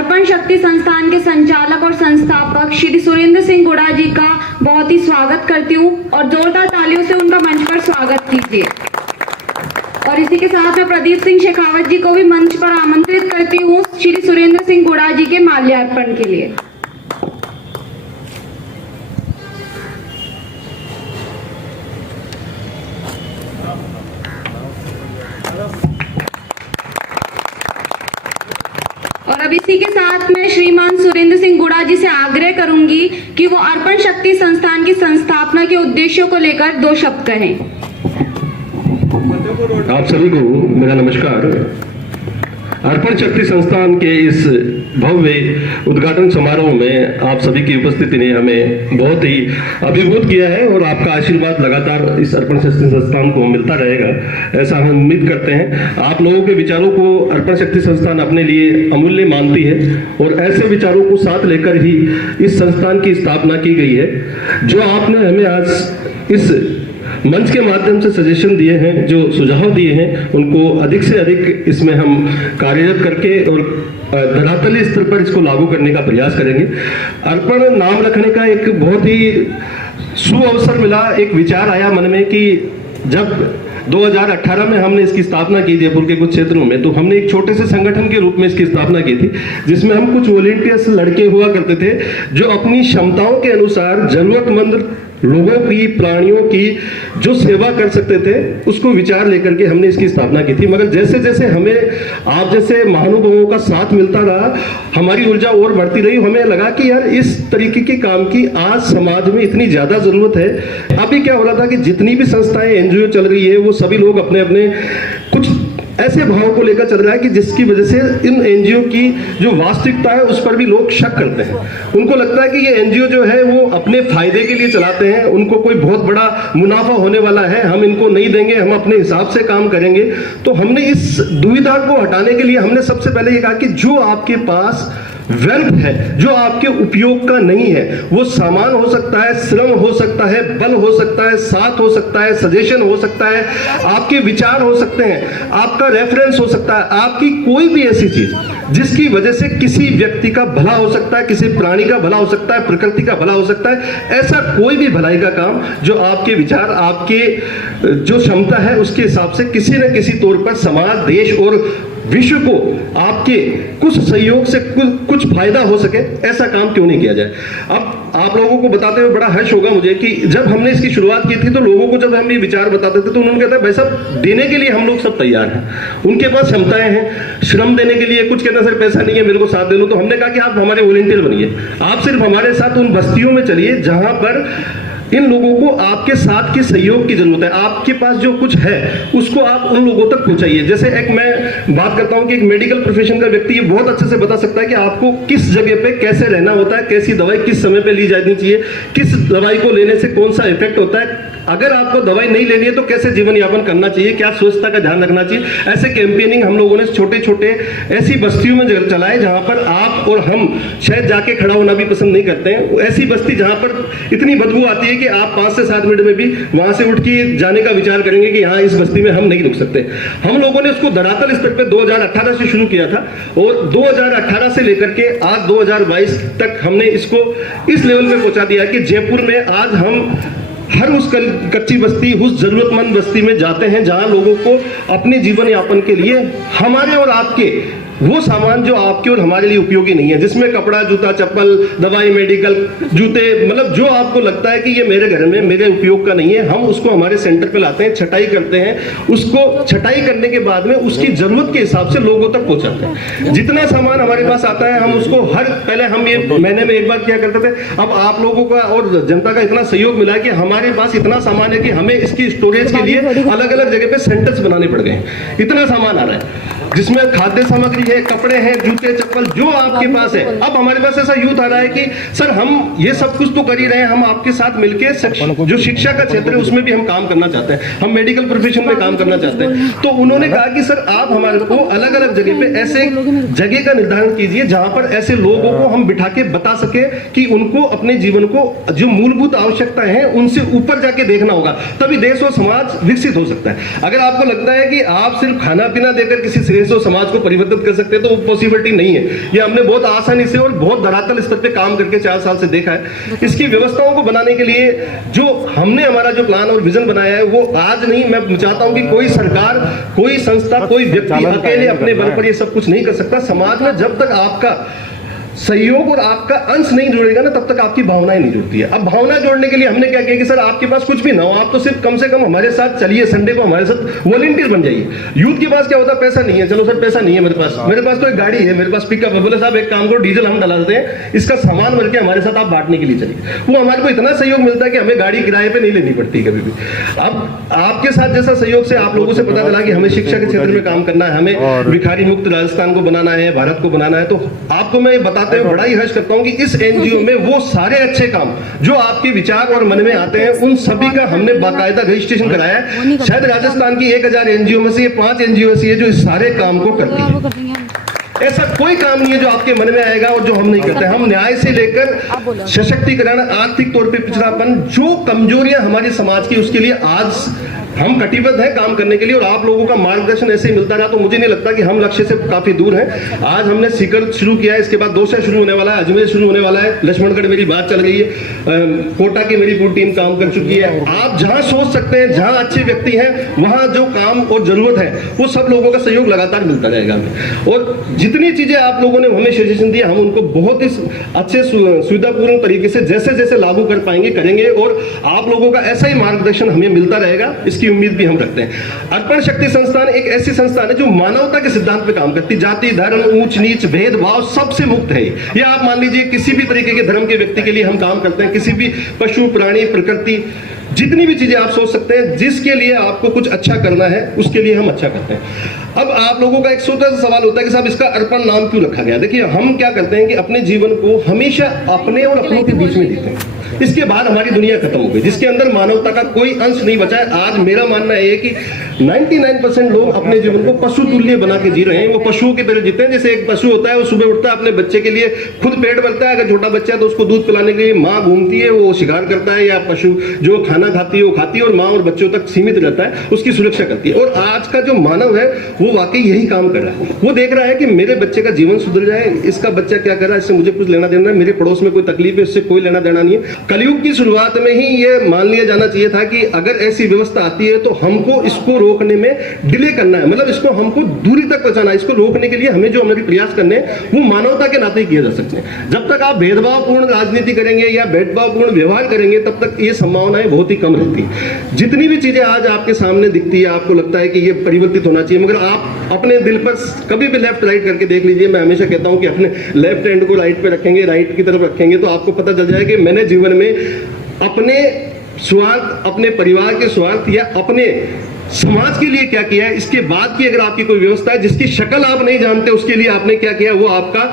अर्पण शक्ति संस्थान के संचालक और संस्थापक श्री सुरेंद्र सिंह गुड़ा जी का बहुत ही स्वागत करती हूँ और जोरदार तालियों से उनका मंच पर स्वागत कीजिए। और इसी के साथ मैं प्रदीप सिंह शेखावत जी को भी मंच पर आमंत्रित करती हूँ श्री सुरेंद्र सिंह गुड़ा जी के माल्यार्पण के लिए। और अब इसी के साथ मैं श्रीमान सुरेंद्र सिंह गुड़ा जी से आग्रह करूंगी कि वो अर्पण शक्ति संस्थान की संस्थापना के उद्देश्यों को लेकर 2 शब्द कहें। आप सभी को मेरा नमस्कार। अर्पण शक्ति संस्थान के इस भव्य उद्घाटन समारोह में आप सभी की उपस्थिति ने हमें बहुत ही अभिभूत किया है और आपका आशीर्वाद लगातार इस अर्पण शक्ति संस्थान को मिलता रहेगा, ऐसा हम उम्मीद करते हैं। आप लोगों के विचारों को अर्पण शक्ति संस्थान अपने लिए अमूल्य मानती है और ऐसे विचारों को साथ लेकर ही इस संस्थान की स्थापना की गई है। जो आपने हमें आज इस मंच के माध्यम से सजेशन दिए हैं, जो सुझाव दिए हैं, उनको अधिक से अधिक इसमें हम कार्यरत करके और धरातलीय स्तर पर इसको लागू करने का प्रयास करेंगे। अर्पण नाम रखने का एक बहुत ही सुअवसर मिला, एक विचार आया मन में कि जब 2018 में हमने इसकी स्थापना की जयपुर के कुछ क्षेत्रों में, तो हमने एक छोटे से संगठन के रूप में इसकी स्थापना की थी, जिसमें हम कुछ वॉलंटियर्स लड़के हुआ करते थे जो अपनी क्षमताओं के अनुसार जरूरतमंद लोगों की, प्राणियों की जो सेवा कर सकते थे, उसको विचार लेकर के हमने इसकी स्थापना की थी। मगर जैसे जैसे हमें आप जैसे महानुभावों का साथ मिलता रहा, हमारी ऊर्जा और बढ़ती रही। हमें लगा कि यार इस तरीके के काम की आज समाज में इतनी ज्यादा जरूरत है। अभी क्या हो रहा था कि जितनी भी संस्थाएं एनजीओ चल रही है, वो सभी लोग अपने अपने कुछ ऐसे भाव को लेकर चल रहा है कि जिसकी वजह से इन एनजीओ की जो वास्तविकता है उस पर भी लोग शक करते हैं। उनको लगता है कि ये एनजीओ जो है वो अपने फायदे के लिए चलाते हैं, उनको कोई बहुत बड़ा मुनाफा होने वाला है, हम इनको नहीं देंगे, हम अपने हिसाब से काम करेंगे। तो हमने इस दुविधा को हटाने के लिए हमने सबसे पहले ये कहा कि जो आपके पास व्यर्थ है, जो आपके उपयोग का नहीं है, वो सामान हो सकता है, श्रम हो सकता है, बल हो सकता है, साथ हो सकता है, सजेशन हो सकता है, आपके विचार हो सकते हैं, आपका रेफरेंस हो सकता है, आपकी कोई भी ऐसी चीज जिसकी वजह से किसी व्यक्ति का भला हो सकता है, किसी प्राणी का भला हो सकता है, प्रकृति का भला हो सकता है। ऐसा कोई भी भलाई का काम जो आपके विचार, आपके जो क्षमता है, उसके हिसाब से किसी न किसी तौर पर समाज, देश और विश्व को आपके कुछ सहयोग से कुछ फायदा हो सके, ऐसा काम क्यों नहीं किया जाए। अब आप लोगों को बताते हुए बड़ा हर्ष होगा मुझे कि जब हमने इसकी शुरुआत की थी तो लोगों को जब हम ये विचार बताते थे तो उन्होंने कहता है भाई साहब देने के लिए हम लोग सब तैयार हैं, उनके पास क्षमताएं हैं, श्रम देने के लिए। कुछ कहते हैं सर पैसा नहीं है, मेरे को साथ दे लो। तो हमने कहा कि आप हमारे वॉलंटियर बनिए, आप सिर्फ हमारे साथ उन बस्तियों में चलिए जहां पर इन लोगों को आपके साथ की सहयोग की जरूरत है। आपके पास जो कुछ है उसको आप उन लोगों तक पहुंचाइए। जैसे एक मैं बात करता हूं कि एक मेडिकल प्रोफेशन का व्यक्ति ये बहुत अच्छे से बता सकता है कि आपको किस जगह पे कैसे रहना होता है, कैसी दवाई किस समय पे ली जानी चाहिए, किस दवाई को लेने से कौन सा इफेक्ट होता है, अगर आपको दवाई नहीं लेनी है तो कैसे जीवन यापन करना चाहिए, क्या स्वच्छता का ध्यान रखना चाहिए। ऐसे कैंपेनिंग हम लोगों ने छोटे छोटे ऐसी बस्तियों में चलाए जहां पर आप और हम शायद जाके खड़ा होना भी पसंद नहीं करते हैं। ऐसी बस्ती जहां पर इतनी बदबू आती है कि आप 5 से 7 मिनट में भी वहां से उठ के जाने का विचार करेंगे कि हाँ इस बस्ती में हम नहीं रुक सकते। हम लोगों ने उसको धरातल स्तर पर 2018 से शुरू किया था और 2018 से लेकर के आज 2022 तक हमने इसको इस लेवल पे पहुंचा दिया कि जयपुर में आज हम हर उस कच्ची बस्ती, उस जरूरतमंद बस्ती में जाते हैं जहां लोगों को अपने जीवन यापन के लिए हमारे और आपके वो सामान जो आपके और हमारे लिए उपयोगी नहीं है, जिसमें कपड़ा, जूता, चप्पल, दवाई, मेडिकल, जूते, मतलब जो आपको लगता है कि ये मेरे घर में मेरे उपयोग का नहीं है, हम उसको हमारे सेंटर पे लाते हैं, छटाई करते हैं, उसको छटाई करने के बाद में उसकी जरूरत के हिसाब से लोगों तक पहुंचाते हैं। जितना सामान हमारे पास आता है हम उसको पहले हम ये महीने में एक बार किया करते थे। अब आप लोगों का और जनता का इतना सहयोग मिला है कि हमारे पास इतना सामान है कि हमें इसकी स्टोरेज के लिए अलग अलग जगह पे सेंटर्स बनाने पड़ गए हैं। इतना सामान आ रहा है जिसमें खाद्य सामग्री है, कपड़े हैं, जूते, चप्पल, जो आपके पास है। अब हमारे पास ऐसा यूथ आ रहा है कि सर हम ये सब कुछ तो कर ही रहे हैं, हम आपके साथ मिलकर जो शिक्षा का क्षेत्र है उसमें भी हम काम करना चाहते हैं, हम मेडिकल प्रोफेशन में काम करना चाहते हैं। तो उन्होंने कहा कि सर आप हमारे को अलग अलग जगह पे ऐसे जगह का निर्धारण कीजिए जहां पर ऐसे लोगों को हम बिठा के बता सके कि उनको अपने जीवन को जो मूलभूत आवश्यकताएं हैं उनसे ऊपर जाके देखना होगा, तभी देश और समाज विकसित हो सकता है। अगर आपको लगता है कि आप सिर्फ खाना पीना देकर किसी श्रेष्ठ समाज को परिवर्तित कर सकते हैं, तो वो पॉसिबिलिटी नहीं है। ये हमने बहुत आसानी से और बहुत धरातल स्तर पे काम करके 4 साल से देखा है। इसकी व्यवस्थाओं को बनाने के लिए जो हमने हमारा जो प्लान और विजन बनाया है वो आज नहीं, मैं चाहता हूं कि कोई सरकार, कोई संस्था, कोई व्यक्ति अकेले अपने बल पर ये सब कुछ नहीं कर सकता। समाज में जब तक आपका सहयोग और आपका अंश नहीं जुड़ेगा ना, तब तक आपकी भावनाएं नहीं जुड़ती है। अब भावना जोड़ने के लिए हमने क्या किया कि सर आपके पास कुछ भी ना हो, आप तो सिर्फ कम से कम हमारे साथ चलिए, संडे को हमारे साथ वॉलंटियर बन जाइए। यूथ के पास क्या होता है, पैसा नहीं है, चलो सर पैसा नहीं है मेरे पास तो एक गाड़ी है, मेरे पास पिकअप है, बोले साहब एक काम करो, डीजल हम डला देते हैं, इसका सामान भर के हमारे साथ आप बांटने के लिए चलिए। वो हमारे को इतना सहयोग मिलता है कि हमें गाड़ी किराए पे नहीं लेनी पड़ती कभी भी। अब आपके साथ जैसा सहयोग से आप लोगों से पता चला कि हमें शिक्षा के क्षेत्र में काम करना है, हमें भिखारी मुक्त राजस्थान को बनाना है, भारत को बनाना है, तो आपको मैं बताते हुए बड़ा ही हर्ष करता हूं कि इस एनजीओ में वो सारे अच्छे काम जो आपके विचार और मन में आते हैं, उन सभी का हमने बाकायदा रजिस्ट्रेशन कराया है। शायद राजस्थान की 1000 एनजीओ में से ये 5 एनजीओ ऐसी है जो इस सारे काम को करती है। ऐसा कोई काम नहीं है जो आपके मन में आएगा और जो हम नहीं करते। हम न्याय से लेकर सशक्तिकरण, आर्थिक तौर पे पिछड़ापन, जो कमजोरियां हमारे समाज की, उसके लिए आज हम कटिबद्ध हैं काम करने के लिए। और आप लोगों का मार्गदर्शन ऐसे ही मिलता रहा तो मुझे नहीं लगता कि हम लक्ष्य से काफी दूर हैं। आज हमने सीकर शुरू किया है, इसके बाद दौसा शुरू होने वाला है, अजमेर शुरू होने वाला है, लक्ष्मणगढ़ मेरी बात चल रही है, कोटा की मेरी पूरी टीम काम कर चुकी है। आप जहां सोच सकते हैं, जहां अच्छे व्यक्ति हैं, वहां जो काम और जरूरत है वो सब लोगों का सहयोग लगातार मिलता रहेगा हमें। और जितनी चीजें आप लोगों ने हमें सजेशन दिया, हम उनको बहुत ही अच्छे सुविधापूर्ण तरीके से जैसे जैसे लागू कर पाएंगे करेंगे, और आप लोगों का ऐसा ही मार्गदर्शन हमें मिलता रहेगा, इसकी उम्मीद भी हम रखते हैं। अर्पण शक्ति संस्थान एक ऐसी संस्थान है जो मानवता के सिद्धांत पे काम करती है। जाति, धर्म, ऊंच नीच, भेदभाव सबसे मुक्त है। ये आप मान लीजिए किसी भी तरीके के धर्म के व्यक्ति के लिए हम काम करते हैं, किसी भी पशु, प्राणी, प्रकृति, जितनी भी चीजें आप सोच सकते हैं, जिसके लिए आपको कुछ अच्छा करना है उसके लिए हम अच्छा करते हैं। अब आप लोगों का एक छोटा सा सवाल होता है कि साहब इसका अर्पण नाम क्यों रखा गया। देखिए, हम क्या करते हैं कि अपने जीवन को हमेशा अपने और अपनों के बीच में जीते हैं। इसके बाद हमारी दुनिया खत्म हो गई, जिसके अंदर मानवता का कोई अंश नहीं बचा है। आज मेरा मानना है कि 99% लोग अपने जीवन को पशु तुल्य बना के जी रहे हैं। वो पशुओं की तरह जीते हैं। जैसे एक पशु होता है, वो सुबह उठता है, अपने बच्चे के लिए खुद पेट भरता है, अगर छोटा बच्चा है तो उसको दूध पिलाने के लिए माँ घूमती है, वो शिकार करता है, या पशु जो खाना खाती है वो खाती है, और माँ और बच्चों तक सीमित रहता है, उसकी सुरक्षा करती है। और आज का जो मानव है वो वाकई यही काम कर रहा है। वो देख रहा है कि मेरे बच्चे का जीवन सुधर जाए, इसका बच्चा क्या कर रहा है, इससे मुझे कुछ लेना देना है, मेरे पड़ोस में कोई तकलीफ है, इससे कोई लेना देना नहीं है। कलयुग की शुरुआत में ही ये मान लिया जाना चाहिए था कि अगर ऐसी व्यवस्था आती है तो हमको इसको रोकने में डिले करना है, मतलब इसको हमको दूरी तक पहुंचाना है। इसको रोकने के लिए हमें जो हमारे प्रयास करने हैं वो मानवता के नाते किए जा सकते हैं। जब तक आप भेदभावपूर्ण राजनीति करेंगे या भेदभावपूर्ण व्यवहार करेंगे, तब तक ये संभावनाएं बहुत ही कम रहती है। जितनी भी चीजें आज आपके सामने दिखती है, आपको लगता है कि ये परिवर्तित होना चाहिए, मगर आप अपने दिल पर कभी भी लेफ्ट राइट करके देख लीजिए। मैं हमेशा कहता हूं कि अपने लेफ्ट हैंड को राइट पे रखेंगे, राइट की तरफ रखेंगे, तो आपको पता चल जाएगा कि मैंने जीवन में अपने स्वार्थ, अपने परिवार के स्वार्थ या अपने समाज के लिए क्या किया है। इसके बाद की अगर आपकी कोई व्यवस्था है जिसकी शक्ल आप नहीं जानते, उसके लिए आपने क्या किया, वो आपका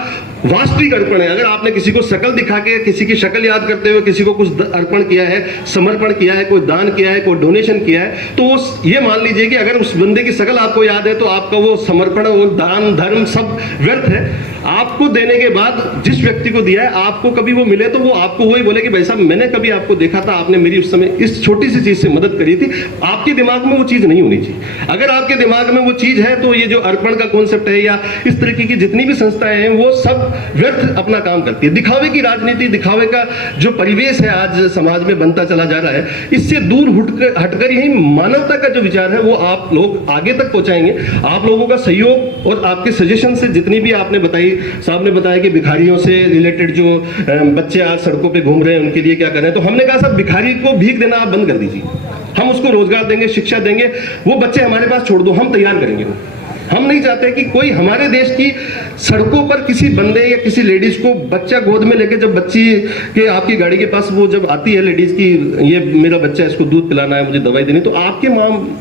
वास्तविक अर्पण है। अगर आपने किसी को शक्ल दिखा के, किसी की शक्ल याद करते हुए किसी को कुछ अर्पण किया है, समर्पण किया है, कोई दान किया है, कोई डोनेशन किया है, तो ये मान लीजिए कि अगर उस बंदे की शक्ल आपको याद है तो आपका वो समर्पण, वो दान, धर्म सब व्यर्थ है। आपको देने के बाद जिस व्यक्ति को दिया है, आपको कभी वो मिले तो वो आपको वही बोले कि भाई साहब मैंने कभी आपको देखा था, आपने मेरी उस समय इस छोटी सी चीज से मदद करी थी। आपके दिमाग में वो चीज नहीं होनी चाहिए। अगर आपके दिमाग में वो चीज है तो ये जो अर्पण का कॉन्सेप्ट है या इस तरीके की जितनी भी संस्थाएं हैं वो सब व्यर्थ अपना काम करती है। दिखावे की राजनीति, दिखावे का जो परिवेश है आज समाज में बनता चला जा रहा है, इससे दूर हटकर यही मानवता का जो विचार है वो आप लोग आगे तक पहुंचाएंगे। आप लोगों का सहयोग और आपके सजेशन से, जितनी भी आपने बताई, साहब ने बताया कि भिखारियों से रिलेटेड जो बच्चे आज सड़कों पे घूम रहे हैं उनके लिए क्या कर रहे हैं, तो हमने कहा साहब भिखारी को भीख देना आप बंद कर दीजिए, हम उसको रोजगार देंगे, शिक्षा देंगे, वो बच्चे हमारे पास छोड़ दो, हम तैयार करेंगे। हम नहीं चाहते कि कोई हमारे देश की सड़कों पर किसी बंदे या किसी लेडीज को बच्चा गोद में लेके, जब बच्ची के आपकी गाड़ी के पास वो जब आती है लेडीज की, ये मेरा बच्चा है, इसको दूध पिलाना है, मुझे दवाई देनी, तो आपके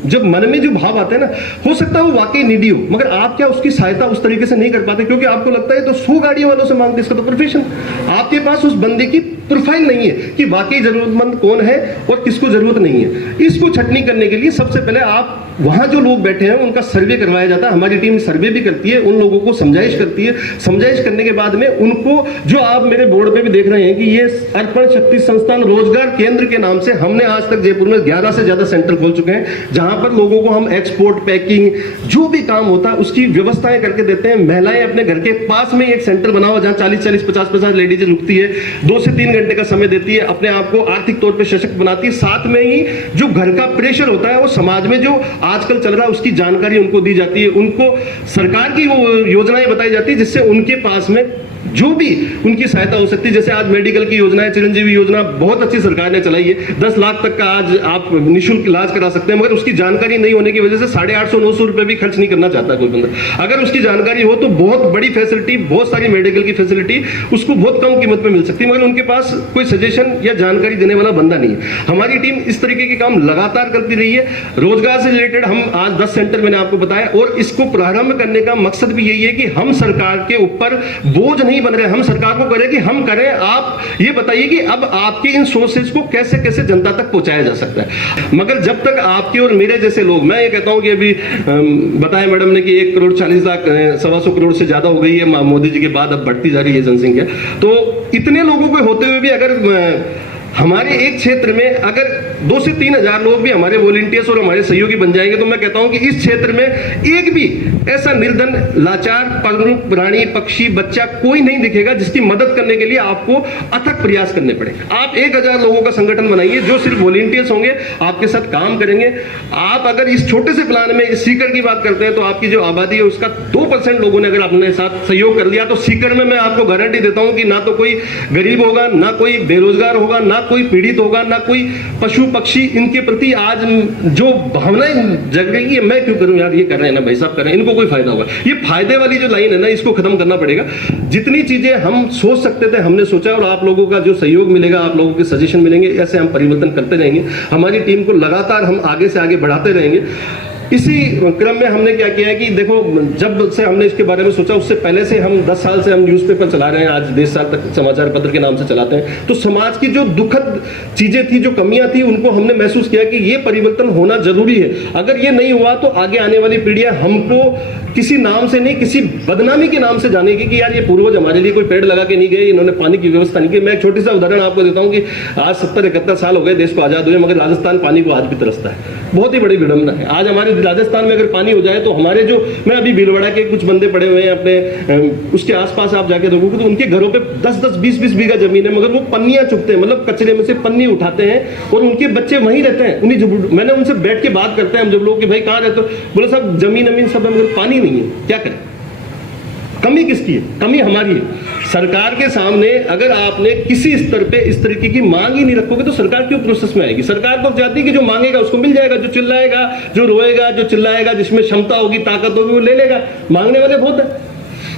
जब मन में जो भाव आते हैं ना, हो सकता है वो वाकई नीडी हो, मगर आप क्या उसकी सहायता उस तरीके से नहीं कर पाते, क्योंकि आपको लगता है तो 100 गाड़ियों वालों से मांगते, इसका तो प्रोफेशन। आपके पास उस बंदे की प्रोफाइल नहीं है कि वाकई जरूरतमंद कौन है और किसको जरूरत नहीं है। इसको छटनी करने के लिए सबसे पहले आप वहां जो लोग बैठे हैं उनका सर्वे करवाया जाता है। हमारी टीम सर्वे भी करती है, उन लोगों को समझाइश करती है, समझाइश करने के बाद में उनको, जो आप मेरे बोर्ड पे भी देख रहे हैं कि ये अर्पण शक्ति संस्थान रोजगार केंद्र के नाम से हमने आज तक जयपुर में 11 से ज्यादा सेंटर खोल चुके हैं, जहां पर लोगों को हम एक्सपोर्ट, पैकिंग, जो भी काम होता है उसकी व्यवस्थाएं करके देते हैं। महिलाएं अपने घर के पास में एक सेंटर बना हुआ जहां 40-40, 50-50 लेडीज रुकती है, 2 से 3 घंटे का समय देती है, अपने आप को आर्थिक तौर पर सशक्त बनाती है। साथ में ही जो घर का प्रेशर होता है वो समाज में जो आजकल चल रहा है उसकी जानकारी उनको दी जाती है, उनको सरकार की वो योजनाएं बताई जाती है जिससे उनके पास में जो भी उनकी सहायता हो सकती है। जैसे आज मेडिकल की योजना है, चिरंजीवी योजना बहुत अच्छी सरकार ने चलाई है, 10 लाख तक का आज आप निःशुल्क इलाज करा सकते हैं, मगर उसकी जानकारी नहीं होने की वजह से 850-900 रुपए भी खर्च नहीं करना चाहता कोई बंदा। अगर उसकी जानकारी हो तो बहुत बड़ी फैसिलिटी, बहुत सारी मेडिकल की फैसिलिटी उसको बहुत कम कीमत पे मिल सकती है, मगर उनके पास कोई सजेशन या जानकारी देने वाला बंदा नहीं है। हमारी टीम इस तरीके के काम लगातार करती रही है। रोजगार से रिलेटेड हम आज 10 सेंटर मैंने आपको बताया, और इसको प्रारंभ करने का मकसद भी यही है कि हम सरकार के ऊपर बोझ नहीं बन रहे, हम सरकार को करें कि हम करें, आप ये बताइए कि अब आपके इन सोर्सेज को कैसे कैसे जनता तक पहुंचाया जा सकता है। मगर जब तक आपके और मेरे जैसे लोग, मैं ये कहता हूं कि अभी बताया मैडम ने कि 1,40,00,000 1.25 करोड़ से ज्यादा हो गई है मोदी जी के बाद, अब बढ़ती जा रही है जनसंख्या। तो इतने लोगों को होते हुए भी अगर हमारे एक क्षेत्र में अगर 2 से 3 हजार लोग भी हमारे वॉलंटियर्स और हमारे सहयोगी बन जाएंगे, तो मैं कहता हूं कि इस क्षेत्र में एक भी ऐसा निर्धन, लाचार, पशु, प्राणी, पक्षी, बच्चा कोई नहीं दिखेगा जिसकी मदद करने के लिए आपको अथक प्रयास करने पड़ेंगे। आप 1000 लोगों का संगठन बनाइए जो सिर्फ वॉलंटियर्स होंगे, आपके साथ काम करेंगे। आप अगर इस छोटे से प्लान में इस सीकर की बात करते हैं तो आपकी जो आबादी है उसका 2% लोगों ने अगर अपने साथ सहयोग कर लिया तो सीकर में मैं आपको गारंटी देता हूं कि ना तो कोई गरीब होगा, ना कोई बेरोजगार होगा, ना कोई पीड़ित होगा, ना कोई पशु पक्षी। इनके प्रति आज जो भावनाएं जग रही है, मैं क्यों करूं यार, ये कर रहे हैं ना भाई साहब कर रहे हैं, इनको कोई फायदा होगा। ये फायदे वाली जो लाइन है ना, इसको खत्म करना पड़ेगा। जितनी चीजें हम सोच सकते थे हमने सोचा, और आप लोगों का जो सहयोग मिलेगा, आप लोगों के सजेशन मिलेंगे, ऐसे हम परिवर्तन करते रहेंगे। हमारी टीम को लगातार हम आगे से आगे बढ़ाते रहेंगे। इसी क्रम में हमने क्या किया है कि देखो, जब से हमने इसके बारे में सोचा उससे पहले से हम 10 साल से हम न्यूज़पेपर चला रहे हैं, आज 20 साल तक समाचार पत्र के नाम से चलाते हैं। तो समाज की जो दुखद चीजें थी, जो कमियां थी, उनको हमने महसूस किया कि ये परिवर्तन होना जरूरी है। अगर ये नहीं हुआ तो आगे आने वाली पीढ़ियां हमको किसी नाम से नहीं, किसी बदनामी के नाम से जानेगी कि यार ये पूर्वज हमारे लिए कोई पेड़ लगा के नहीं गए, इन्होंने पानी की व्यवस्था नहीं की। मैं एक छोटी सा उदाहरण आपको देता हूँ कि आज 70-71 साल हो गए देश को आजाद हुए, मगर राजस्थान पानी को आज भी तरसता है। बहुत ही बड़ी विडंबना है। आज हमारे राजस्थान में अगर पानी हो जाए तो हमारे जो, मैं अभी भीलवाड़ा के कुछ बंदे पड़े हुए हैं अपने उसके आसपास आप जाके देखोगे तो उनके घरों पे 10-10, 20-20 बीघा जमीन है, मगर वो पन्नियां चुगते हैं, मतलब कचरे में से पन्नी उठाते हैं और उनके बच्चे वहीं रहते हैं। उन्हीं, मैंने उनसे बैठ के बात करते हैं हम जब लोग कि भाई कहाँ रहते हो, बोले साहब जमीन सब है मगर पानी नहीं है, क्या करें। कमी किसकी है? कमी हमारी है। सरकार के सामने अगर आपने किसी स्तर पे इस तरीके की मांग ही नहीं रखोगे तो सरकार क्यों प्रोसेस में आएगी? सरकार तो चाहती है कि जो मांगेगा उसको मिल जाएगा, जो चिल्लाएगा, जो रोएगा, जो चिल्लाएगा, जिसमें क्षमता होगी, ताकत होगी, वो ले लेगा। मांगने वाले बहुत है।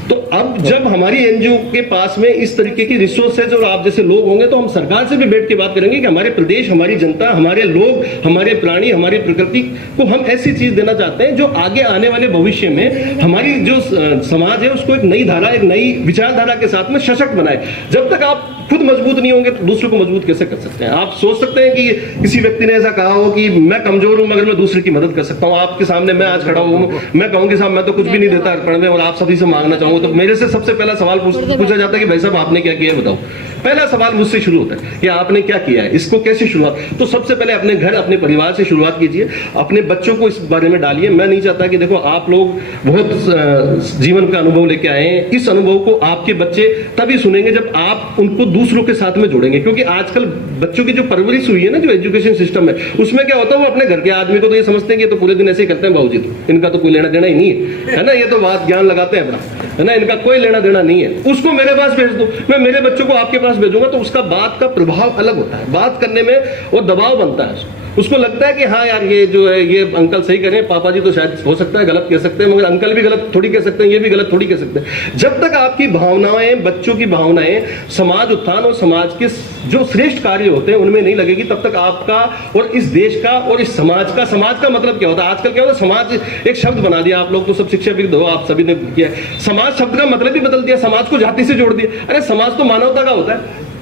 तो अब जब हमारी एनजीओ के पास में इस तरीके की रिसोर्सेज और आप जैसे लोग होंगे तो हम सरकार से भी बैठ के बात करेंगे कि हमारे प्रदेश, हमारी जनता, हमारे लोग, हमारे प्राणी, हमारी प्रकृति को हम ऐसी चीज देना चाहते हैं जो आगे आने वाले भविष्य में हमारी जो समाज है उसको एक नई धारा, एक नई विचारधारा के साथ में सशक्त बनाए। जब तक आप खुद मजबूत नहीं होंगे तो दूसरों को मजबूत कैसे कर सकते हैं? आप सोच सकते हैं कि किसी व्यक्ति ने ऐसा कहा हो कि मैं कमजोर हूं मगर मैं दूसरे की मदद कर सकता हूं। आपके सामने मैं आज खड़ा हूं, मैं कहूंगी साहब मैं तो कुछ भी नहीं देता अर्पण में और आप सभी से मांगना चाहूंगा, तो मेरे से सबसे पहला सवाल पूछा जाता है कि भाई साहब आपने क्या किया है बताओ। पहला सवाल मुझसे शुरू होता है कि आपने क्या किया है, इसको कैसे शुरुआत। तो सबसे पहले अपने घर, अपने परिवार से शुरुआत कीजिए, अपने बच्चों को इस बारे में डालिए। मैं नहीं चाहता कि देखो आप लोग बहुत जीवन का अनुभव लेके आए हैं, इस अनुभव को आपके बच्चे तभी सुनेंगे जब आप उनको दूसरों के साथ में जोड़ेंगे। क्योंकि आजकल बच्चों की जो परवरिश हुई है ना, जो एजुकेशन सिस्टम है, उसमें क्या होता है, वो अपने घर के आदमी को तो ये समझते हैं कि ये तो पूरे दिन ऐसे ही करते हैं बाबूजी, तो इनका तो कोई लेना देना ही नहीं है ना, ये तो बात ज्ञान लगाते हैं अपना, है ना, इनका कोई लेना देना नहीं है। उसको मेरे पास भेज दो, मैं मेरे बच्चों को आपके पास भेजूंगा, तो उसका बात का प्रभाव अलग होता है, बात करने में वो दबाव बनता है। उसको लगता है कि हाँ यार ये जो है ये अंकल सही करें, पापा जी तो शायद हो सकता है गलत कह सकते हैं, मगर अंकल भी गलत थोड़ी कह सकते हैं, ये भी गलत थोड़ी कह सकते हैं। जब तक आपकी भावनाएं, बच्चों की भावनाएं समाज उत्थान और समाज के जो श्रेष्ठ कार्य होते हैं उनमें नहीं लगेगी, तब तक आपका और इस देश का और इस समाज का मतलब क्या होता है? आजकल क्या होता है, समाज एक शब्द बना दिया, आप लोग तो सब शिक्षाविद हो, आप सभी ने किया, समाज शब्द का मतलब ही बदल दिया, समाज को जाति से जोड़ दिया। अरे समाज तो मानवता का होता है,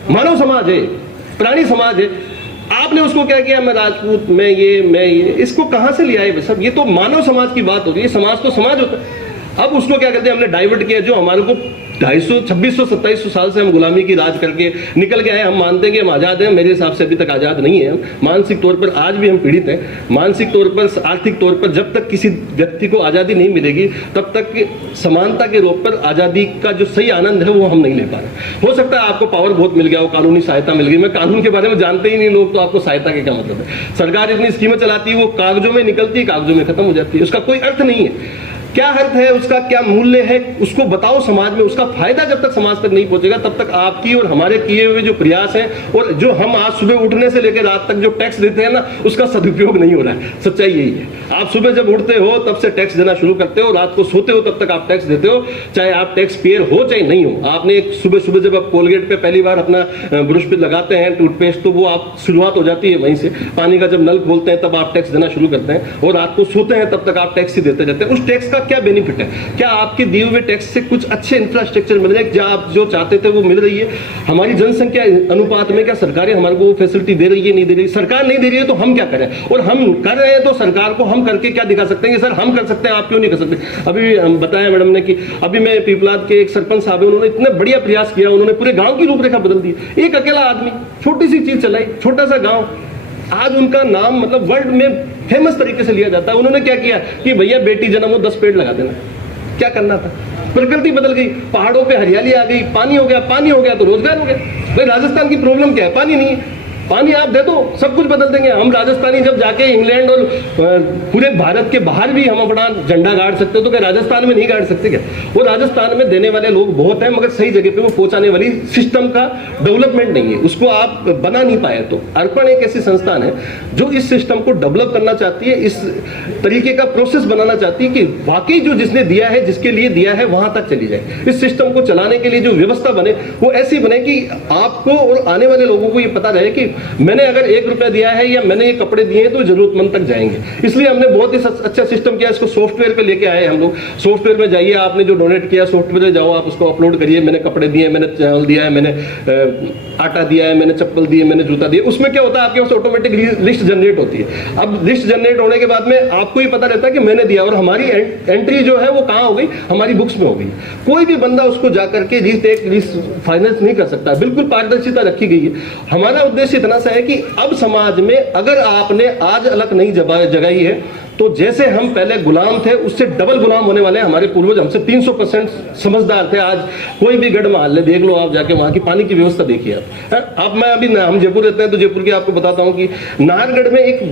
मानव समाज है, प्राणी समाज है। आपने उसको क्या किया, मैं राजपूत, मैं ये, इसको कहां से लिया है सब? ये तो मानव समाज की बात हो रही है, समाज तो समाज होता है। अब उसको क्या करते हैं, हमने डाइवर्ट किया। जो हमारे को 250, 2600, 2700 साल से हम गुलामी की राज करके निकल के आए, हम मानते हैं कि हम आज़ाद हैं, मेरे हिसाब से अभी तक आज़ाद नहीं है। मानसिक तौर पर आज भी हम पीड़ित हैं, मानसिक तौर पर, आर्थिक तौर पर। जब तक किसी व्यक्ति को आज़ादी नहीं मिलेगी तब तक समानता के रूप पर आज़ादी का जो सही आनंद है वो हम नहीं ले पा रहे। हो सकता है आपको पावर बहुत मिल गया हो, कानूनी सहायता मिल गई। मैं कानून के बारे में जानते ही नहीं लोग, तो आपको सहायता के क्या मतलब है। सरकार इतनी स्कीमें चलाती है, वो कागजों में निकलती है, कागजों में खत्म हो जाती है, उसका कोई अर्थ नहीं है। क्या अर्थ है उसका, क्या मूल्य है, उसको बताओ समाज में। उसका फायदा जब तक समाज तक नहीं पहुंचेगा तब तक आपकी और हमारे किए हुए जो प्रयास हैं, और जो हम आज सुबह उठने से लेकर रात तक जो टैक्स देते हैं ना, उसका सदुपयोग नहीं हो रहा है। सच्चाई यही है। आप सुबह जब उठते हो तब से टैक्स देना शुरू करते हो, रात को सोते हो तब तक आप टैक्स देते हो, चाहे आप टैक्स पेयर हो चाहे नहीं हो। आपने सुबह सुबह जब आप कोलगेट पे पहली बार अपना ब्रश पे लगाते हैं टूथपेस्ट, तो वो आप शुरुआत हो जाती है वहीं से। पानी का जब नल खोलते हैं तब आप टैक्स देना शुरू करते हैं, और रात को सोते हैं तब तक आप टैक्स ही देते रहते हैं। उस टैक्स का क्या बेनिफिट है? क्या आपके दिए हुए टैक्स से कुछ अच्छे इंफ्रास्ट्रक्चर मिल रहे हैं? क्या आप जो चाहते थे वो मिल रही है? हमारी जनसंख्या अनुपात में क्या सरकारें हमारे को वो फैसिलिटी दे रही है, नहीं दे रही? सरकार नहीं दे रही है तो हम क्या करें? और हम कर रहे हैं तो सरकार को हम करके क्या दिखा सकते हैं कि सर हम कर सकते हैं, आप क्यों नहीं कर सकते? अभी हम बताया मैडम ने कि अभी मैं पीपलाद के एक सरपंच साहब है, उन्होंने इतने बढ़िया प्रयास किया, उन्होंने पूरे गांव की रूपरेखा बदल दी। एक अकेला आदमी छोटी सी चीज चलाई, छोटा सा गांव, आज उनका नाम मतलब वर्ल्ड में फेमस तरीके से लिया जाता है। उन्होंने क्या किया कि भैया बेटी जन्म हो 10 पेड़ लगा देना। क्या करना था? प्रकृति बदल गई, पहाड़ों पे हरियाली आ गई, पानी हो गया, पानी हो गया तो रोजगार हो गया। भाई राजस्थान की प्रॉब्लम क्या है? पानी नहीं है। पानी आप दे दो, सब कुछ बदल देंगे। हम राजस्थानी जब जाके इंग्लैंड और पूरे भारत के बाहर भी हम अपना झंडा गाड़ सकते हो, तो क्या राजस्थान में नहीं गाड़ सकते क्या? वो राजस्थान में देने वाले लोग बहुत हैं, मगर सही जगह पे वो पहुंचाने वाली सिस्टम का डेवलपमेंट नहीं है, उसको आप बना नहीं पाए। तो अर्पण एक ऐसी संस्थान है जो इस सिस्टम को डेवलप करना चाहती है, इस तरीके का प्रोसेस बनाना चाहती है कि वाकई जो जिसने दिया है, जिसके लिए दिया है, वहां तक चली जाए। इस सिस्टम को चलाने के लिए जो व्यवस्था बने वो ऐसी बने कि आपको और आने वाले लोगों को ये पता रहे कि मैंने अगर 1 रुपया दिया है या मैंने ये कपड़े दिए हैं तो जरूरतमंद तक जाएंगे। इसलिए हमने बहुत ही अच्छा सिस्टम किया, इसको सॉफ्टवेयर पे लेके आए हम लोग। सॉफ्टवेयर में जाइए, आपने जो डोनेट किया सॉफ्टवेयर में जाओ, आप उसको अपलोड करिए। मैंने कपड़े दिए, मैंने चावल दिया है, मैंने आटा दिया है, मैंने चप्पल दिए, मैंने जूता दिया। उसमें क्या होता है, आपके पास ऑटोमेटिक लिस्ट जनरेट होती है। अब लिस्ट जनरेट होने के बाद में आपको ये पता रहता है कि मैंने दिया, और हमारी एंट्री जो है वो कहाँ हो गई? हमारी बुक्स में हो गई। कोई भी बंदा उसको जाकर के लिस्ट फाइनेंस नहीं कर सकता। बिल्कुल पारदर्शिता रखी गई है। हमारा उद्देश्य इतना सा है कि अब समाज में अगर आपने आज अलग नहीं जगाई है, तो जैसे हम पहले गुलाम थे उससे डबल गुलाम होने वाले हैं। हमारे पूर्वज हमसे 300% समझदार थे। आज कोई भी गढ़ मोहल्ले देख लो आप, जाके वहां की पानी की व्यवस्था देखिए आप। अब मैं अभी हम जयपुर रहते हैं तो जयपुर की आपको बताता हूँ कि नाहरगढ़ में एक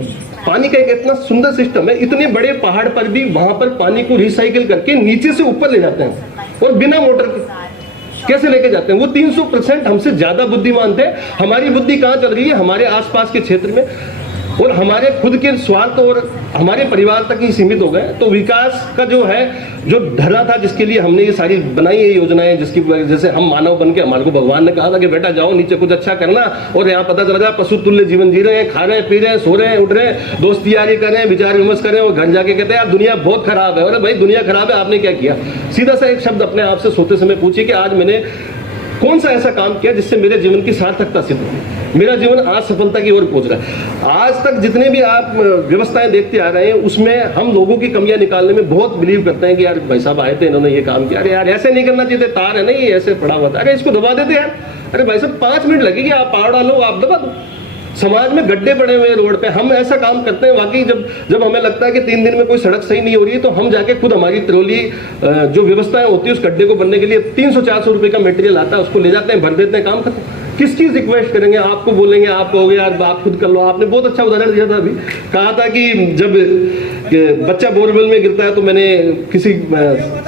पानी का एक इतना सुंदर सिस्टम है। इतने बड़े पहाड़ पर भी वहां पर पानी को रिसाइकिल करके नीचे से ऊपर ले जाते हैं, और बिना मोटर के कैसे लेके जाते हैं। वो 300% हमसे ज्यादा बुद्धिमान थे। हमारी बुद्धि कहाँ चल रही है? हमारे आसपास के क्षेत्र में, और हमारे खुद के स्वार्थ और हमारे परिवार तक ही सीमित हो गए। तो विकास का जो है, जो धरा था जिसके लिए हमने ये सारी बनाई है योजनाएं, जिसकी जैसे हम मानव बन के, हमारे को भगवान ने कहा था कि बेटा जाओ नीचे कुछ अच्छा करना, और यहाँ पता चल रहा है पशु तुल्य जीवन जी रहे हैं, खा रहे हैं, पी रहे हैं, सो रहे हैं, उठ रहे हैं, दोस्ती यारी कर रहे हैं, विचार विमर्श कर रहे हैं, और घर जाके कहते हैं यार दुनिया बहुत खराब है। अरे भाई दुनिया खराब है, आपने क्या किया? सीधा सा एक शब्द अपने आप से सोते समय पूछिए कि आज मैंने कौन सा ऐसा काम किया जिससे मेरे जीवन की सार्थकता सिद्ध हो, मेरा जीवन आज सफलता की ओर पहुंच रहा है। आज तक जितने भी आप व्यवस्थाएं देखते आ रहे हैं, उसमें हम लोगों की कमियां निकालने में बहुत बिलीव करते हैं कि यार भाई साहब आए थे, इन्होंने ये काम किया, अरे यार ऐसे नहीं करना चाहिए, तार है ना ये ऐसे पड़ा हुआ था, अरे इसको दबा देते यार, अरे भाई साहब 5 मिनट लगेगी, आप पार डालो, आप दबा दो। समाज में गड्ढे पड़े हुए रोड पे, हम ऐसा काम करते हैं। वाकई जब हमें लगता है कि 3 दिन में कोई सड़क सही नहीं हो रही है, तो हम जाके खुद हमारी ट्रॉली जो व्यवस्थाएं होती है उस गड्ढे को बनने के लिए 300-400 रुपए का मटेरियल आता है, उसको ले जाते हैं, भर देते हैं, काम खत्म। किसकी रिक्वेस्ट करेंगे? आपको बोलेंगे, आप कहोगे यार आप खुद कर लो। आपने बहुत अच्छा उदाहरण दिया था, अभी कहा था कि जब बच्चा बोरवेल में गिरता है तो मैंने किसी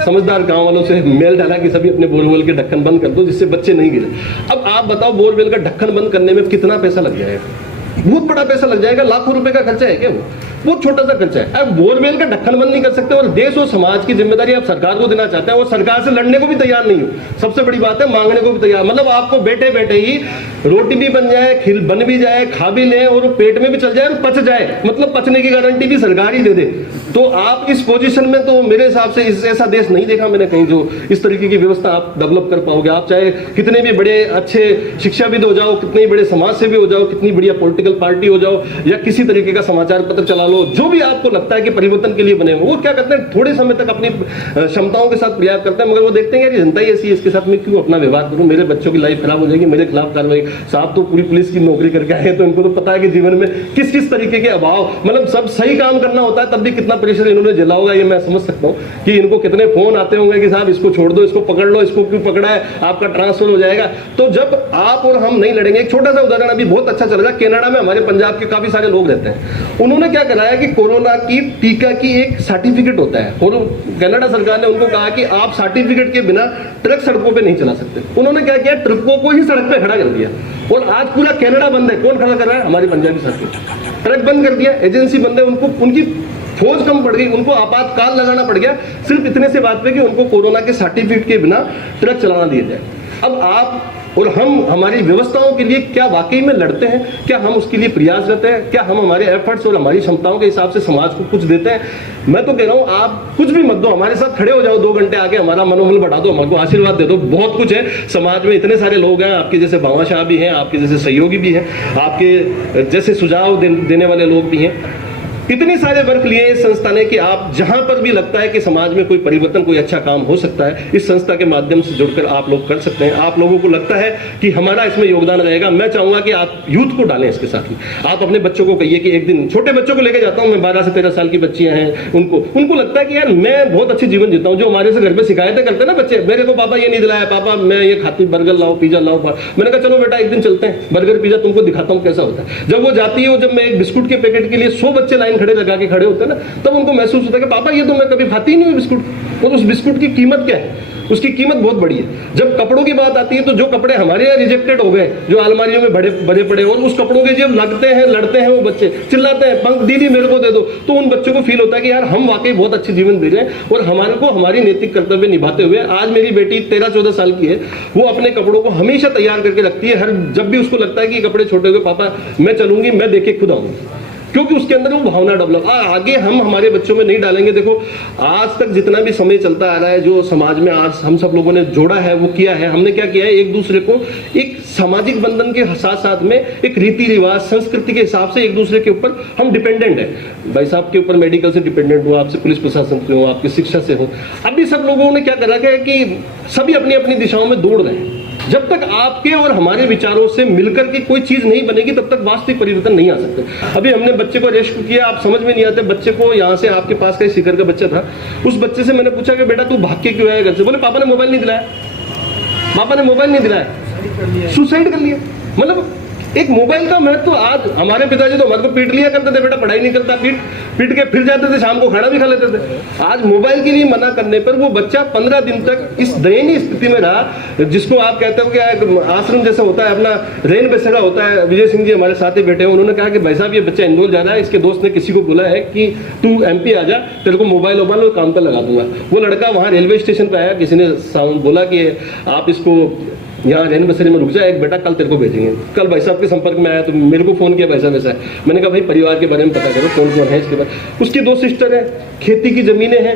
समझदार गांव वालों से मेल डाला कि सभी अपने बोरवेल के ढक्कन बंद कर दो जिससे बच्चे नहीं गिरे। अब आप बताओ बोरवेल का ढक्कन बंद करने में कितना पैसा लग जाएगा? बहुत बड़ा पैसा लग जाएगा, लाखों रुपए का खर्चा है क्या? वो बहुत छोटा सा खर्चा है। अब बोरवेल का ढक्कन बंद नहीं कर सकते, और देश और समाज की जिम्मेदारी आप सरकार को देना चाहते हैं, और सरकार से लड़ने को भी तैयार नहीं हो। सबसे बड़ी बात है, मांगने को भी तैयार, मतलब आपको बैठे बैठे ही रोटी भी बन जाए, खिल बन भी जाए, खा भी ले, और पेट में भी चल जाए और पच जाए, मतलब पचने की गारंटी भी सरकार ही दे दे। तो आप इस पोजीशन में, तो मेरे हिसाब से ऐसा देश नहीं देखा मैंने कहीं जो इस तरीके की व्यवस्था आप डेवलप कर पाओगे। आप चाहे कितने भी बड़े अच्छे शिक्षाविद हो जाओ, कितने बड़े समाज सेवी हो जाओ, कितनी बढ़िया पॉलिटिकल पार्टी हो जाओ, या किसी तरीके का समाचार पत्र चलाओ, वालों, जो भी आपको लगता है कि परिवर्तन के लिए बने हुए, वो क्या करते हैं, थोड़े समय तक अपनी क्षमताओं के साथ प्रयास करते हैं, मगर वो देखते हैं कि जनता ही ऐसी है, इसके साथ मैं क्यों अपना व्यवहार करूं, मेरे बच्चों की लाइफ खराब हो जाएगी, मेरे खिलाफ कार्रवाई। साहब तो पूरी पुलिस की नौकरी करके आए हैं, तो इनको तो पता है कि जीवन में किस किस तरीके के अभाव, मतलब सब सही काम करना होता है तब भी कितना प्रेशर इन्होंने झेला होगा, ये मैं समझ सकता हूँ कि इनको कितने फोन आते होंगे कि साहब इसको छोड़ दो, इसको पकड़ लो, इसको क्यों पकड़ा है, आपका ट्रांसफर हो जाएगा। तो जब आप और हम नहीं लड़ेंगे, एक छोटा सा उदाहरण अभी बहुत अच्छा चल रहा है, कनाडा में हमारे पंजाब के काफी सारे लोग रहते हैं, उन्होंने क्या कराया कि कोरोना की टीका की एक सर्टिफिकेट होता है, और कनाडा सरकार ने उनको कहा कि आप सर्टिफिकेट के बिना ट्रक सड़कों पे नहीं चला सकते। उन्होंने क्या किया, ट्रकों को ही सड़क पे खड़ा कर दिया, और आज पूरा कनाडा बंद है। कौन खड़ा कर रहा है? हमारी पंजाबी सरकार। ट्रक बंद कर दिया, एजेंसी बंद है, उनको उनकी फौज कम पड़ गई, उनको आपातकाल लगाना पड़ गया सिर्फ इतने से बात पे कि उनको कोरोना के सर्टिफिकेट के बिना ट्रक चलाना दिया जाए। अब आप और हम हमारी व्यवस्थाओं के लिए क्या वाकई में लड़ते हैं? क्या हम उसके लिए प्रयास करते हैं? क्या हम हमारे एफर्ट्स और हमारी क्षमताओं के हिसाब से समाज को कुछ देते हैं? मैं तो कह रहा हूं, आप कुछ भी मत दो, हमारे साथ खड़े हो जाओ 2 घंटे आके, हमारा मनोबल बढ़ा दो, हमको आशीर्वाद दे दो। बहुत कुछ है समाज में, इतने सारे लोग हैं, आपके जैसे भामाशाह भी हैं, आपके जैसे सहयोगी भी हैं, आपके जैसे सुझाव देने वाले लोग भी हैं। इतने सारे वर्क लिए इस संस्था ने कि आप जहां पर भी लगता है कि समाज में कोई परिवर्तन, कोई अच्छा काम हो सकता है, इस संस्था के माध्यम से जुड़कर आप लोग कर सकते हैं। आप लोगों को लगता है कि हमारा इसमें योगदान रहेगा, मैं चाहूंगा कि आप यूथ को डालें इसके साथ ही। आप अपने बच्चों को कहिए कि एक दिन, छोटे बच्चों को लेकर जाता हूं मैं, 12 से 13 साल की बच्चियां हैं, उनको लगता है कि यार मैं बहुत अच्छी जीवन जीता हूं। जो हमारे से घर पे शिकायतें करते हैं ना बच्चे, मेरे को पापा ये नहीं दिलाया, पापा मैं ये खाती, बर्गर लाओ, पिज्जा लाओ। मैंने कहा चलो बेटा एक दिन चलते हैं, बर्गर पिज्जा तुमको दिखाता हूं कैसा होता है। जब वो जाती है, जब मैं एक बिस्कुट के पैकेट के लिए 100 बच्चे लाइन खड़े लगा के खड़े होते हैं ना, तब उनको महसूस होता है कि पापा ये तो मैं कभी खाती ही नहीं हूँ बिस्कुट। और उस बिस्कुट की कीमत क्या है? उसकी कीमत बहुत बड़ी है। जब कपड़ों की बात आती है, तो जो कपड़े हमारे यहाँ रिजेक्टेड हो गए, जो अलमारियों में भरे पड़े, और उस कपड़ों के जब लगते हैं, लड़ते हैं, वो बच्चे चिल्लाते हैं, पंख दीदी मेरे को दे दो, तो उन बच्चों को फील होता है कि यार हम वाकई बहुत अच्छी जीवन दे रहे हैं, और हमारे को हमारी नैतिक कर्तव्य निभाते हुए। आज मेरी बेटी 13-14 साल की है, वो अपने कपड़ों को हमेशा तैयार करके रखती है। हर जब भी उसको लगता है कि कपड़े छोटे हुए, पापा मैं चलूंगी, मैं देखे खुद आऊंगी, क्योंकि उसके अंदर वो भावना डेवलप। आगे हम हमारे बच्चों में नहीं डालेंगे। देखो आज तक जितना भी समय चलता आ रहा है, जो समाज में आज हम सब लोगों ने जोड़ा है, वो किया है, हमने क्या किया है, एक दूसरे को एक सामाजिक बंधन के साथ साथ में एक रीति रिवाज, संस्कृति के हिसाब से एक दूसरे के ऊपर हम डिपेंडेंट है। भाई साहब के ऊपर मेडिकल से डिपेंडेंट हो, आपसे पुलिस प्रशासन से हो, आपकी शिक्षा से हो। अभी सब लोगों ने क्या करा है कि सभी अपनी अपनी दिशाओं में दौड़ रहे हैं। जब तक आपके और हमारे विचारों से मिलकर के कोई चीज नहीं बनेगी, तब तक वास्तविक परिवर्तन नहीं आ सकते। अभी हमने बच्चे को रेस्क्यू किया, आप समझ में नहीं आते बच्चे को, यहाँ से आपके पास का शिखर का बच्चा था, उस बच्चे से मैंने पूछा कि बेटा तू भाग के क्यों आया घर से? बोले पापा ने मोबाइल नहीं दिलाया, पापा ने मोबाइल नहीं दिलाया, सुसाइड कर लिया। मतलब एक मोबाइल का महत्व, तो आज हमारे पिताजी तो हमारे को पीट लिया करते थे, बेटा पढ़ाई नहीं करता, पीट के फिर जाते थे, शाम को खाना भी खा लेते थे। आज मोबाइल के लिए मना करने पर वो बच्चा 15 दिन तक इस दयनीय स्थिति में रहा, जिसको आप कहते हो कि आश्रम जैसा होता है, अपना रेन बसेरा होता है। विजय सिंह जी हमारे साथ ही बैठे हैं, उन्होंने कहा कि भाई साहब ये बच्चा इंदौर जा रहा है, इसके दोस्त ने किसी को बोला है कि तू MP आ जा, तेरे को मोबाइल और काम पर लगा दूंगा। वो लड़का वहाँ रेलवे स्टेशन पर आया, किसी ने बोला कि आप इसको यहाँ रेन बसेरे में रुक जाए, एक बेटा कल तेरे को भेजेंगे। कल भाई साहब के संपर्क में आया तो मेरे को फोन किया, भाई साहब ऐसा है। मैंने कहा भाई परिवार के बारे में पता करो, कौन कौन है इसके बाद। उसकी 2 सिस्टर है, खेती की जमीनें हैं,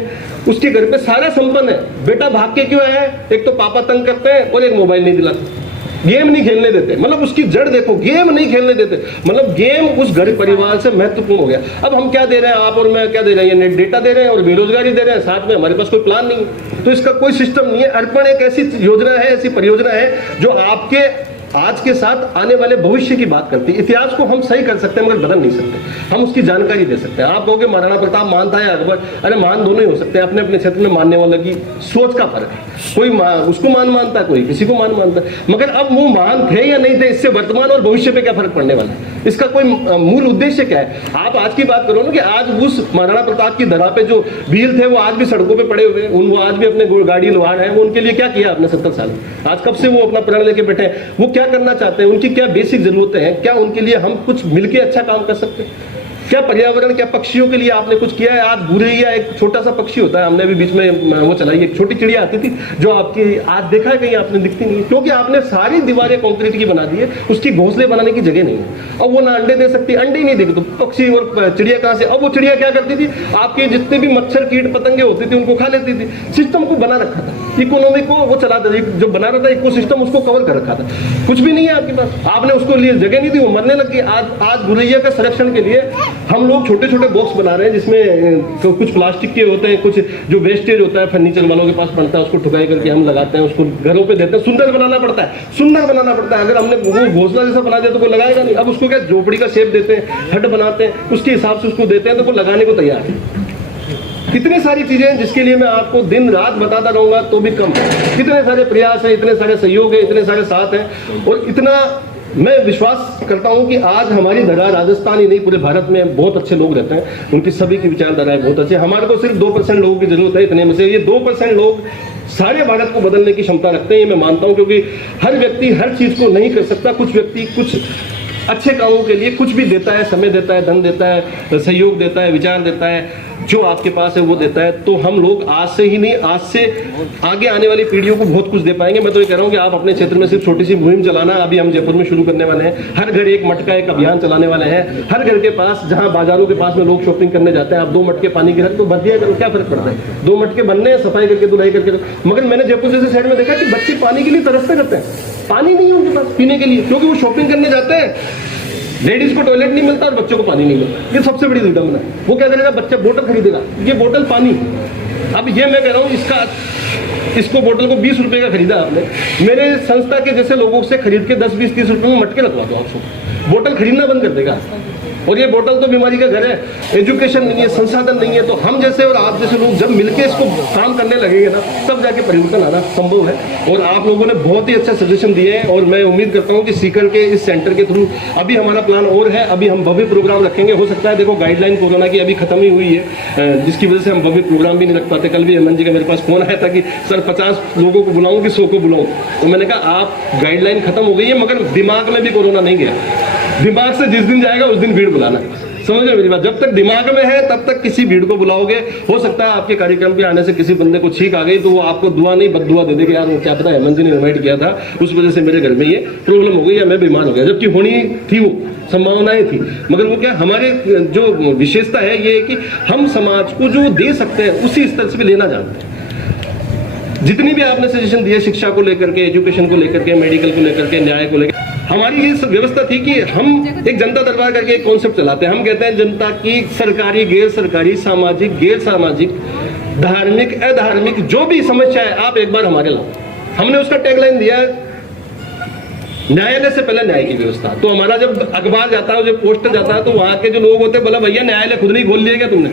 उसके घर पे सारा संपन्न है। बेटा भाग के क्यों आया है? एक तो पापा तंग करते हैं और एक मोबाइल नहीं दिलाते, गेम नहीं खेलने देते। मतलब उसकी जड़ देखो, गेम नहीं खेलने देते, मतलब गेम उस घर परिवार से महत्वपूर्ण हो गया। अब हम क्या दे रहे हैं, आप और मैं क्या दे रहे हैं, नेट डेटा दे रहे हैं और बेरोजगारी दे रहे हैं, साथ में हमारे पास कोई प्लान नहीं है, तो इसका कोई सिस्टम नहीं है। अर्पण एक ऐसी योजना है, ऐसी परियोजना है जो आपके आज के साथ आने वाले भविष्य की बात करती है। इतिहास को हम सही कर सकते हैं मगर बदल नहीं सकते, हम उसकी जानकारी दे सकते हैं। आप कहोगे महाराणा प्रताप महान था या अकबर, अरे महान दोनों ही हो सकते हैं, अपने अपने क्षेत्र में मानने वाले की सोच का फर्क है। कोई उसको मान मानता है, कोई किसी को मान मानता है, मगर अब वो महान थे या नहीं थे, इससे वर्तमान और भविष्य पे क्या फर्क पड़ने वाला है? इसका कोई मूल उद्देश्य क्या है? आप आज की बात करो ना कि आज उस महाराणा प्रताप की धरा पे जो वीर थे वो आज भी सड़कों पे पड़े हुए हैं, वो आज भी अपने गाड़ी लोहार है, वो उनके लिए क्या किया आपने 70 साल? आज कब से वो अपना प्रण लेके बैठे हैं? वो क्या करना चाहते हैं? उनकी क्या बेसिक जरूरतें हैं? क्या उनके लिए हम कुछ मिलके अच्छा काम कर सकते हैं? क्या पर्यावरण, क्या पक्षियों के लिए आपने कुछ किया है? आज भूरैया एक छोटा सा पक्षी होता है, हमने अभी बीच में वो चलाई, एक छोटी चिड़िया आती थी जो आपकी आज देखा है कहीं आपने दिखती नहीं, क्योंकि आपने सारी दीवारें कंक्रीट की बना दी है, उसकी घोंसले बनाने की जगह नहीं है। अब वो ना अंडे दे सकती, अंडे ही नहीं देगी तो पक्षी और चिड़िया कहां से? अब वो चिड़िया क्या करती थी, आपके जितने भी मच्छर कीट पतंगे होती थी उनको खा लेती थी। सिस्टम को बना रखा था, इकोनॉमी को वो चलाता था, जो बना रहा था इकोसिस्टम उसको कवर कर रखा था। कुछ भी नहीं है आपके पास, आपने उसको लिए जगह नहीं दी, वो मरने लगी। आज भूरैया के संरक्षण के लिए हम लोग छोटे छोटे बॉक्स बना रहे हैं जिसमें तो कुछ प्लास्टिक के होते हैं, कुछ जो वेस्टेज होता है फर्नीचर वालों के पास पड़ता है उसको ठुकाई करके हम लगाते हैं, उसको घरों पे देते हैं। सुंदर बनाना पड़ता है, सुंदर बनाना पड़ता है। अगर हमने वो घोंसला जैसा बना दिया तो कोई लगाएगा नहीं। अब उसको क्या झोपड़ी का शेप देते हैं, हट बनाते हैं, उसके हिसाब से उसको देते हैं तो वो लगाने को तैयार है। कितनी सारी चीजें हैं जिसके लिए मैं आपको दिन रात बताता रहूंगा तो भी कम है। कितने सारे प्रयास है, इतने सारे सहयोग है, इतने सारे साथ हैं, और इतना मैं विश्वास करता हूं कि आज हमारी धरा राजस्थान ही नहीं पूरे भारत में बहुत अच्छे लोग रहते हैं, उनकी सभी की विचारधाराएं बहुत अच्छी। हमारे को सिर्फ 2% लोगों की जरूरत है, इतने में से ये 2% लोग सारे भारत को बदलने की क्षमता रखते हैं, ये मैं मानता हूं। क्योंकि हर व्यक्ति हर चीज को नहीं कर सकता, कुछ व्यक्ति कुछ अच्छे कामों के लिए कुछ भी देता है, समय देता है, धन देता है, सहयोग देता है, विचार देता है, जो आपके पास है वो देता है। तो हम लोग आज से ही नहीं, आज से आगे आने वाली पीढ़ियों को बहुत कुछ दे पाएंगे। मैं तो ये कह रहा हूँ कि आप अपने क्षेत्र में सिर्फ छोटी सी मुहिम चलाना, अभी हम जयपुर में शुरू करने वाले हैं। हर घर एक मटका एक अभियान चलाने वाले हैं। हर घर के पास, जहाँ बाजारों के पास में लोग शॉपिंग करने जाते हैं, आप 2 मटके पानी के रख तो भर दिया करो, क्या फर्क पड़ता है। 2 मटके बनने, सफाई करके धुलाई करके। मगर मैंने जयपुर जैसे शहर में देखा कि बच्चे पानी के लिए तरसते रहते हैं, पानी नहीं है उनके पास पीने के लिए, क्योंकि वो शॉपिंग करने जाते हैं, लेडीज को टॉयलेट नहीं मिलता और बच्चों को पानी नहीं मिलता। ये सबसे बड़ी विडंबना है। वो क्या करेगा, बच्चा बोतल खरीदेगा, ये बोतल पानी। अब ये मैं कह रहा हूँ, इसको बोतल को 20 रुपए का खरीदा आपने, मेरे संस्था के जैसे लोगों से खरीद के 10, 20, 30 रुपए में मटके रखवा दो, आपको बोतल खरीदना बंद कर देगा। और ये बोतल तो बीमारी का घर है, एजुकेशन नहीं है, संसाधन नहीं है। तो हम जैसे और आप जैसे लोग जब मिलके इसको काम करने लगेंगे ना, तब जाके परिवर्तन आना संभव है। और आप लोगों ने बहुत ही अच्छा सजेशन दिए हैं, और मैं उम्मीद करता हूँ कि सीकर के इस सेंटर के थ्रू अभी हमारा प्लान और है, अभी हम भव्य प्रोग्राम रखेंगे। हो सकता है, देखो गाइडलाइन कोरोना की अभी खत्म ही हुई है, जिसकी वजह से हम भव्य प्रोग्राम भी नहीं रख पाते। कल भी हेमंत जी का मेरे पास फोन आया था कि सर 50 लोगों को बुलाऊं कि 100 को बुलाऊं, तो मैंने कहा आप गाइडलाइन खत्म हो गई है, मगर दिमाग में भी कोरोना नहीं गया। दिमाग से जिस दिन जाएगा उस दिन भीड़ बुलाना, समझ रहे मेरी बात। जब तक दिमाग में है तब तक किसी भीड़ को बुलाओगे। हो सकता है आपके कार्यक्रम पे आने से किसी बंदे को छींक आ गई तो वो आपको दुआ नहीं बददुआ दे देगा, यार वो क्या पता हेमंत जी ने इन्वाइट किया था, उस वजह से मेरे घर में ये प्रॉब्लम हो गई या मैं बीमार हो गया, जबकि होनी थी, वो संभावनाएं थी। मगर वो क्या, हमारे जो विशेषता है ये है कि हम समाज को जो दे सकते हैं उसी स्तर से भी लेना जानते हैं। जितनी भी आपने सजेशन दिए, शिक्षा को लेकर के, एजुकेशन को लेकर के, मेडिकल को लेकर के, न्याय को लेकर, हमारी ये व्यवस्था थी कि हम एक जनता दरबार करके एक कॉन्सेप्ट चलाते हैं। हम कहते हैं जनता की सरकारी, गैर सरकारी, सामाजिक, गैर सामाजिक, धार्मिक, अधार्मिक जो भी समस्या है आप एक बार हमारे लाओ। हमने उसका टैगलाइन दिया है, न्यायालय से पहले न्याय की व्यवस्था। तो हमारा जब अखबार जाता है, जब पोस्टर जाता है, तो वहां के जो लोग होते हैं, बोला भैया न्यायालय खुद नहीं खोल लिया क्या तुमने।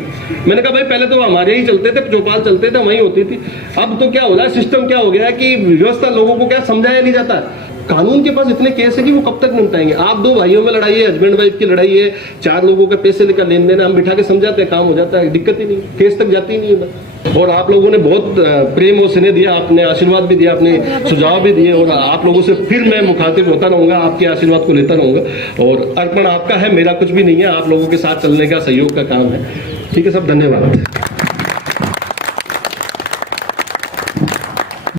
मैंने कहा भाई पहले तो हमारे ही चलते थे, चौपाल चलते थे, वहीं होती थी। अब तो क्या हो रहा है, सिस्टम क्या हो गया है कि व्यवस्था लोगों को क्या समझाया नहीं जाता। कानून के पास इतने केस है कि वो कब तक निपटाएंगे। आप 2 भाइयों में लड़ाई है, हस्बैंड वाइफ की लड़ाई है, 4 लोगों के पैसे लेकर लेन देन, हम बिठा के समझाते हैं, काम हो जाता है, दिक्कत ही नहीं, केस तक जाती ही नहीं है। और आप लोगों ने बहुत प्रेम और स्नेह दिया, आपने आशीर्वाद भी दिया, आपने सुझाव भी दिए, और आप लोगों से फिर मैं मुखातिब होता रहूंगा, आपके आशीर्वाद को लेता रहूंगा। और अर्पण आपका है, मेरा कुछ भी नहीं है, आप लोगों के साथ चलने का, सहयोग का काम है। ठीक है सब, धन्यवाद।